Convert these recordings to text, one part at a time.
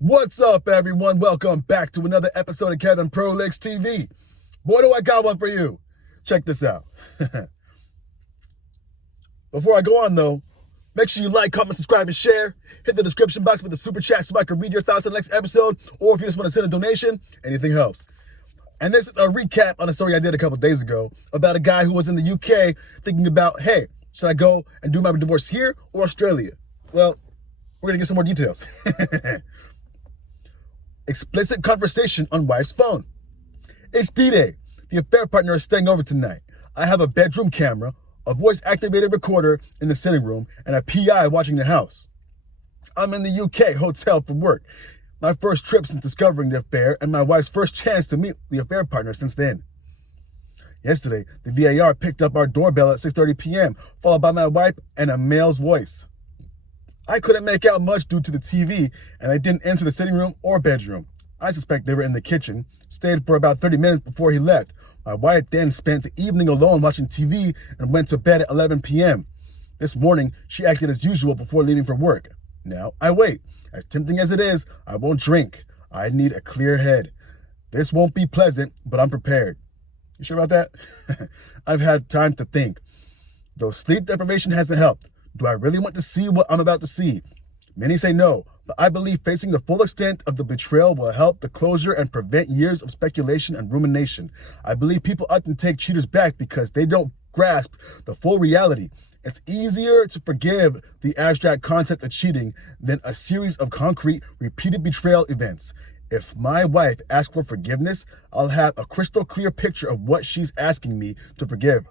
What's up, everyone? Welcome back to another episode of Kevin Pro Licks TV. Boy, do I got one for you. Check this out. Before I go on, though, make sure you like, comment, subscribe, and share. Hit the description box with the super chat so I can read your thoughts on the next episode, or if you just want to send a donation, anything helps. And this is a recap on a story I did a couple days ago about a guy who was in the UK thinking about, hey, should I go and do my divorce here or Australia? Well, we're going to get some more details. Explicit conversation on wife's phone. It's D-Day. The affair partner is staying over tonight. I have a bedroom camera, a voice-activated recorder in the sitting room, and a PI watching the house. I'm in the UK hotel for work. My first trip since discovering the affair and my wife's first chance to meet the affair partner since then. Yesterday, the VAR picked up our doorbell at 6:30 p.m., followed by my wife and a male's voice. I couldn't make out much due to the TV, and I didn't enter the sitting room or bedroom. I suspect they were in the kitchen, stayed for about 30 minutes before he left. My wife then spent the evening alone watching TV and went to bed at 11 p.m. This morning, she acted as usual before leaving for work. Now, I wait. As tempting as it is, I won't drink. I need a clear head. This won't be pleasant, but I'm prepared. You sure about that? I've had time to think. Though sleep deprivation hasn't helped. Do I really want to see what I'm about to see? Many say no, but I believe facing the full extent of the betrayal will help the closure and prevent years of speculation and rumination. I believe people often take cheaters back because they don't grasp the full reality. It's easier to forgive the abstract concept of cheating than a series of concrete, repeated betrayal events. If my wife asks for forgiveness, I'll have a crystal clear picture of what she's asking me to forgive.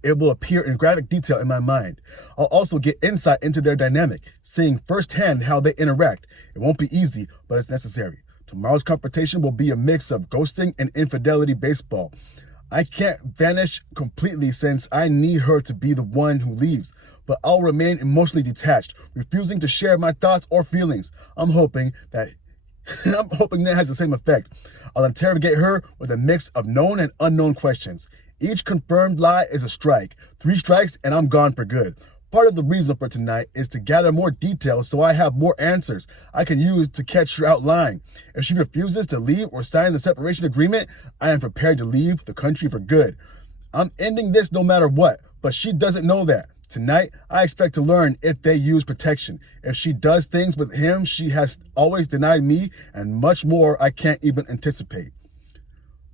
It will appear in graphic detail in my mind. I'll also get insight into their dynamic, seeing firsthand how they interact. It won't be easy, but it's necessary. Tomorrow's confrontation will be a mix of ghosting and infidelity baseball. I can't vanish completely since I need her to be the one who leaves, but I'll remain emotionally detached, refusing to share my thoughts or feelings. I'm hoping that has the same effect. I'll interrogate her with a mix of known and unknown questions. Each confirmed lie is a strike. 3 strikes and I'm gone for good. Part of the reason for tonight is to gather more details so I have more answers I can use to catch her out lying. If she refuses to leave or sign the separation agreement, I am prepared to leave the country for good. I'm ending this no matter what, but she doesn't know that. Tonight, I expect to learn if they use protection. If she does things with him she has always denied me, and much more I can't even anticipate.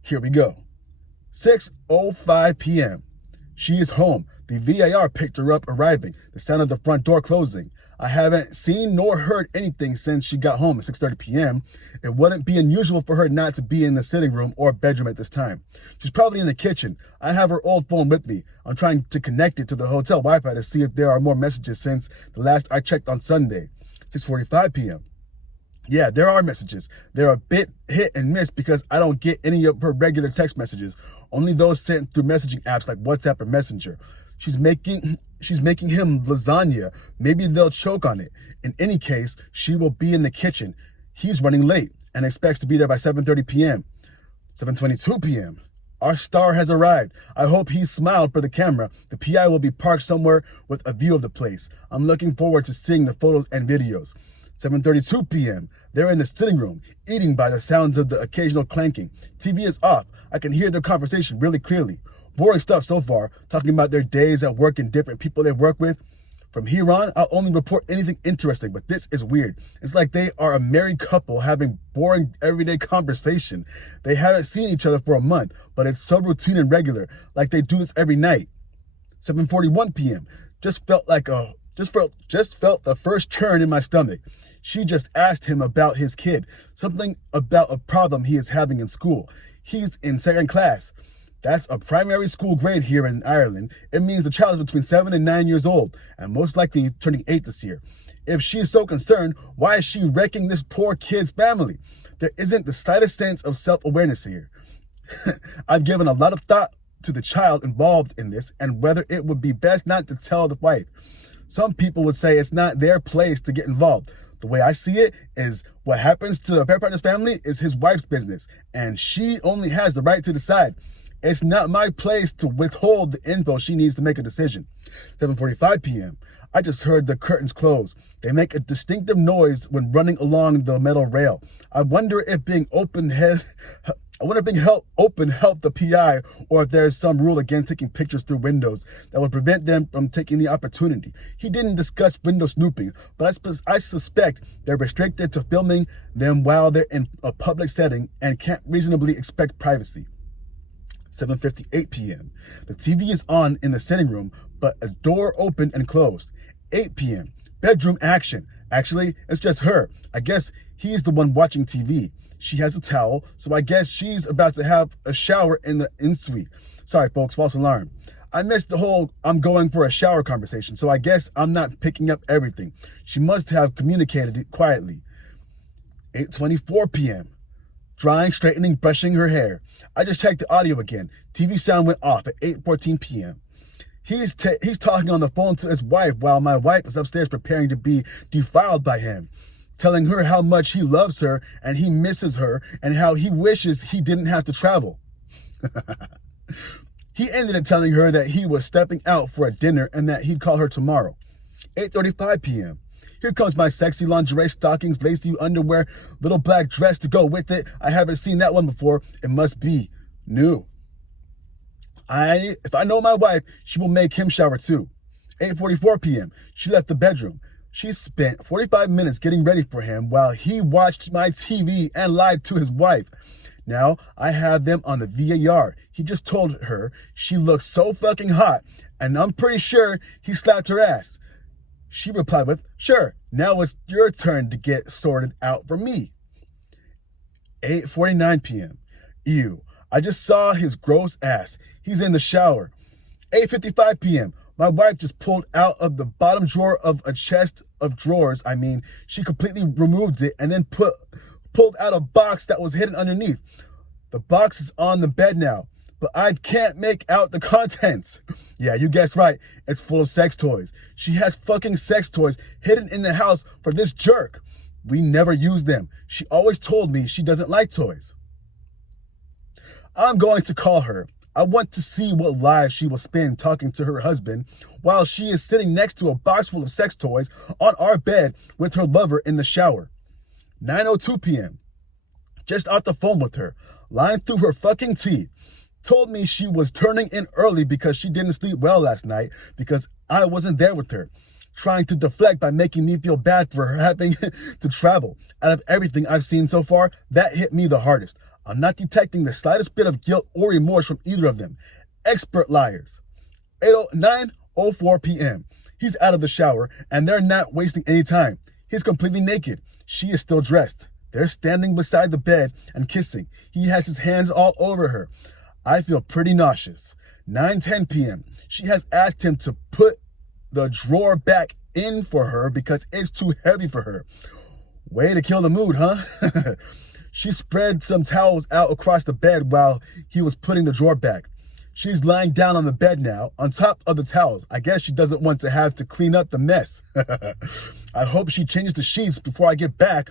Here we go. 6:05 p.m. She is home. The VAR picked her up arriving, the sound of the front door closing. I haven't seen nor heard anything since she got home at 6:30 p.m. It wouldn't be unusual for her not to be in the sitting room or bedroom at this time. She's probably in the kitchen. I have her old phone with me. I'm trying to connect it to the hotel Wi-Fi to see if there are more messages since the last I checked on Sunday. 6:45 p.m. Yeah, there are messages. They're a bit hit and miss because I don't get any of her regular text messages, only those sent through messaging apps like WhatsApp or Messenger. She's making him lasagna. Maybe they'll choke on it. In any case, she will be in the kitchen. He's running late and expects to be there by 7:30 p.m. 7:22 p.m. Our star has arrived. I hope he smiled for the camera. The PI will be parked somewhere with a view of the place. I'm looking forward to seeing the photos and videos. 7:32 p.m. They're in the sitting room, eating by the sounds of the occasional clanking. TV is off. I can hear their conversation really clearly. Boring stuff so far, talking about their days at work and different people they work with. From here on, I'll only report anything interesting, but this is weird. It's like they are a married couple having boring everyday conversation. They haven't seen each other for a month, but it's so routine and regular, like they do this every night. 7:41 p.m. Just felt the first turn in my stomach. She just asked him about his kid, something about a problem he is having in school. He's in 2nd class. That's a primary school grade here in Ireland. It means the child is between 7 and 9 years old, and most likely turning 8 this year. If she's so concerned, why is she wrecking this poor kid's family? There isn't the slightest sense of self-awareness here. I've given a lot of thought to the child involved in this and whether it would be best not to tell the wife. Some people would say it's not their place to get involved. The way I see it is what happens to the affair partner's family is his wife's business, and she only has the right to decide. It's not my place to withhold the info she needs to make a decision. 7:45 p.m. I just heard the curtains close. They make a distinctive noise when running along the metal rail. I wonder if being open helped the PI, or if there's some rule against taking pictures through windows that would prevent them from taking the opportunity. He didn't discuss window snooping, but I suspect they're restricted to filming them while they're in a public setting and can't reasonably expect privacy. 7:58 p.m. The TV is on in the sitting room, but a door opened and closed. 8 p.m. Bedroom action. Actually, it's just her. I guess he's the one watching TV. She has a towel, so I guess she's about to have a shower in the in-suite. Sorry, folks, false alarm. I missed the whole I'm going for a shower conversation, so I guess I'm not picking up everything. She must have communicated it quietly. 8:24 p.m. Drying, straightening, brushing her hair. I just checked the audio again. TV sound went off at 8:14 p.m. He's talking on the phone to his wife while my wife is upstairs preparing to be defiled by him, telling her how much he loves her and he misses her and how he wishes he didn't have to travel. He ended up telling her that he was stepping out for a dinner and that he'd call her tomorrow. 8:35 p.m. Here comes my sexy lingerie, stockings, lacy underwear, little black dress to go with it. I haven't seen that one before. It must be new. If I know my wife, she will make him shower too. 8:44 p.m. She left the bedroom. She spent 45 minutes getting ready for him while he watched my TV and lied to his wife. Now I have them on the VAR. He just told her she looks so fucking hot, and I'm pretty sure he slapped her ass. She replied with, "Sure, now it's your turn to get sorted out for me." 8:49 p.m. Ew, I just saw his gross ass. He's in the shower. 8:55 p.m. My wife just pulled out of the bottom drawer of a chest of drawers. She completely removed it and then pulled out a box that was hidden underneath. The box is on the bed now, but I can't make out the contents. Yeah, you guessed right. It's full of sex toys. She has fucking sex toys hidden in the house for this jerk. We never use them. She always told me she doesn't like toys. I'm going to call her. I want to see what lies she will spin talking to her husband while she is sitting next to a box full of sex toys on our bed with her lover in the shower. 9:02 p.m. Just off the phone with her, lying through her fucking teeth. Told me she was turning in early because she didn't sleep well last night because I wasn't there with her. Trying to deflect by making me feel bad for her having to travel. Out of everything I've seen so far, that hit me the hardest. I'm not detecting the slightest bit of guilt or remorse from either of them. Expert liars. 9:04 p.m. He's out of the shower and they're not wasting any time. He's completely naked. She is still dressed. They're standing beside the bed and kissing. He has his hands all over her. I feel pretty nauseous. 9:10 p.m. She has asked him to put the drawer back in for her because it's too heavy for her. Way to kill the mood, huh? She spread some towels out across the bed while he was putting the drawer back. She's lying down on the bed now, on top of the towels. I guess she doesn't want to have to clean up the mess. I hope she changes the sheets before I get back.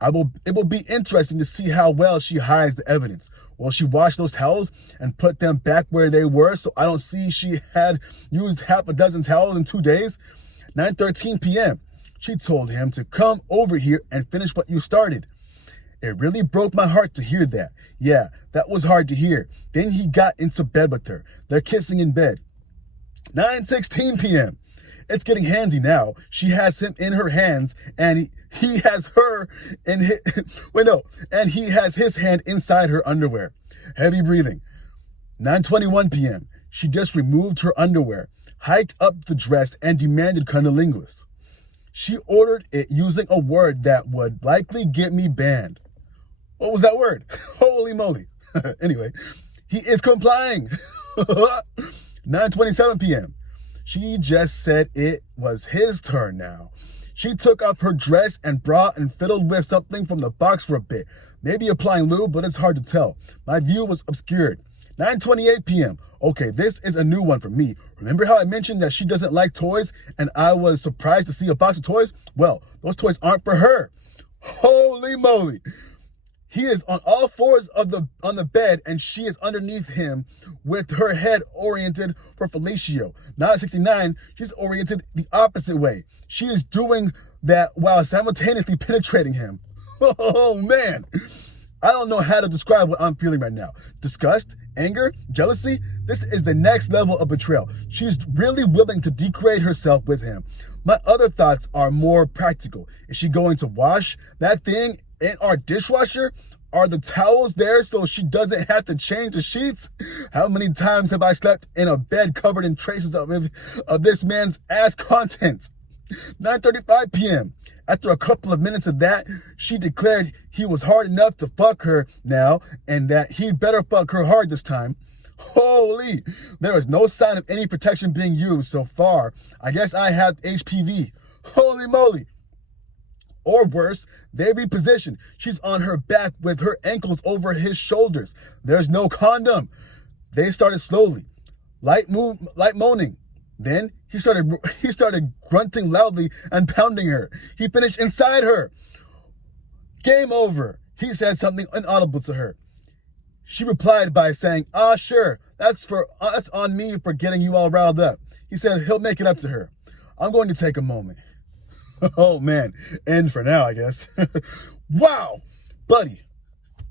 It will be interesting to see how well she hides the evidence. Will she wash those towels and put them back where they were so I don't see she had used half a dozen towels in 2 days? 9:13 p.m. She told him to come over here and finish what you started. It really broke my heart to hear that. Yeah, that was hard to hear. Then he got into bed with her. They're kissing in bed. 9:16 p.m. It's getting handy now. She has him in her hands and he has her in his, and he has his hand inside her underwear. Heavy breathing. 9:21 p.m. She just removed her underwear, hiked up the dress and demanded cunnilingus. She ordered it using a word that would likely get me banned. What was that word? Holy moly. Anyway, he is complying. 9:27 p.m. She just said it was his turn now. She took off her dress and bra and fiddled with something from the box for a bit. Maybe applying lube, but it's hard to tell. My view was obscured. 9:28 p.m. Okay, this is a new one for me. Remember how I mentioned that she doesn't like toys and I was surprised to see a box of toys? Well, those toys aren't for her. Holy moly. He is on all fours on the bed and she is underneath him with her head oriented for fellatio. 9:69, she's oriented the opposite way. She is doing that while simultaneously penetrating him. Oh, man. I don't know how to describe what I'm feeling right now. Disgust, anger, jealousy. This is the next level of betrayal. She's really willing to degrade herself with him. My other thoughts are more practical. Is she going to wash that thing in our dishwasher? Are the towels there so she doesn't have to change the sheets? How many times have I slept in a bed covered in traces of this man's ass contents? 9:35 p.m. After a couple of minutes of that, she declared he was hard enough to fuck her now and that he'd better fuck her hard this time. Holy, there is no sign of any protection being used so far. I guess I have HPV. Holy moly. Or worse, they reposition. She's on her back with her ankles over his shoulders. There's no condom. They started slowly, light moaning. Then he started grunting loudly and pounding her. He finished inside her. Game over. He said something inaudible to her. She replied by saying, sure, that's on me for getting you all riled up. He said he'll make it up to her. I'm going to take a moment. Oh, man. End for now, I guess. Wow. Buddy,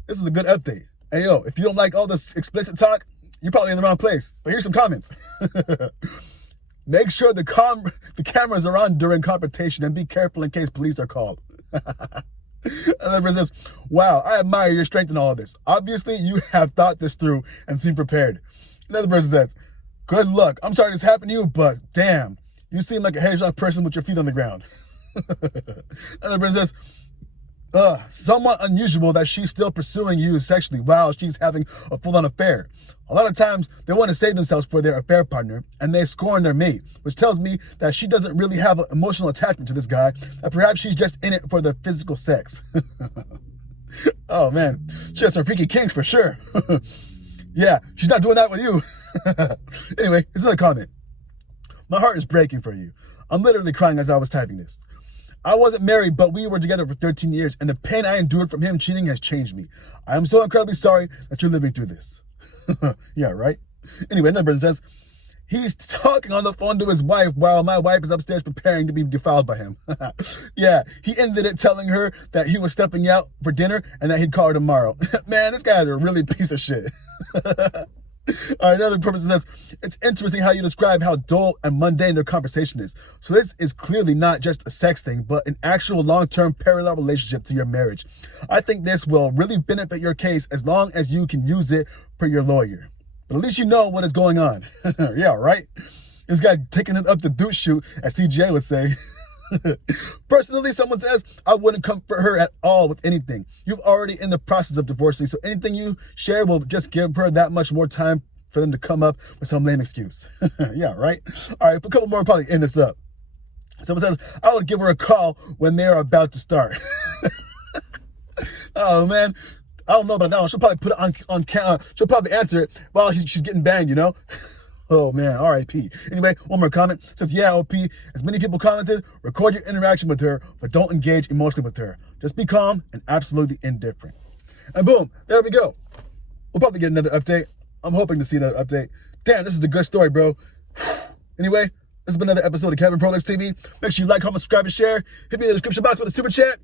this was a good update. Hey, yo, if you don't like all this explicit talk, you're probably in the wrong place. But here's some comments. Make sure the cameras are on during confrontation and be careful in case police are called. Another person says, wow, I admire your strength in all of this. Obviously, you have thought this through and seem prepared. Another person says, good luck. I'm sorry this happened to you, but damn, you seem like a hedgehog person with your feet on the ground. Another person says, somewhat unusual that she's still pursuing you sexually while she's having a full-on affair. A lot of times, they want to save themselves for their affair partner, and they scorn their mate, which tells me that she doesn't really have an emotional attachment to this guy, and perhaps she's just in it for the physical sex. Oh, man. She has some freaky kinks for sure. Yeah, she's not doing that with you. Anyway, here's another comment. My heart is breaking for you. I'm literally crying as I was typing this. I wasn't married, but we were together for 13 years, and the pain I endured from him cheating has changed me. I am so incredibly sorry that you're living through this. Yeah, right? Anyway, another person says, he's talking on the phone to his wife while my wife is upstairs preparing to be defiled by him. Yeah, he ended it telling her that he was stepping out for dinner and that he'd call her tomorrow. Man, this guy's a really piece of shit. All right, another person says, it's interesting how you describe how dull and mundane their conversation is. So this is clearly not just a sex thing, but an actual long-term parallel relationship to your marriage. I think this will really benefit your case as long as you can use it for your lawyer. But at least you know what is going on. Yeah, right? This guy taking it up the douche chute, as CGA would say. Personally, someone says, I wouldn't comfort her at all with anything. You're already in the process of divorcing, so anything you share will just give her that much more time for them to come up with some lame excuse. Yeah, right? All right, a couple more probably end this up. Someone says, I would give her a call when they're about to start. Oh, man. I don't know about that one. She'll probably put it on camera. She'll probably answer it while she's getting banged, you know? Oh, man, R.I.P. Anyway, one more comment. It says, yeah, OP, as many people commented, record your interaction with her, but don't engage emotionally with her. Just be calm and absolutely indifferent. And boom, there we go. We'll probably get another update. I'm hoping to see another update. Damn, this is a good story, bro. Anyway, this has been another episode of Kevin Prolix TV. Make sure you like, comment, subscribe, and share. Hit me in the description box with a super chat.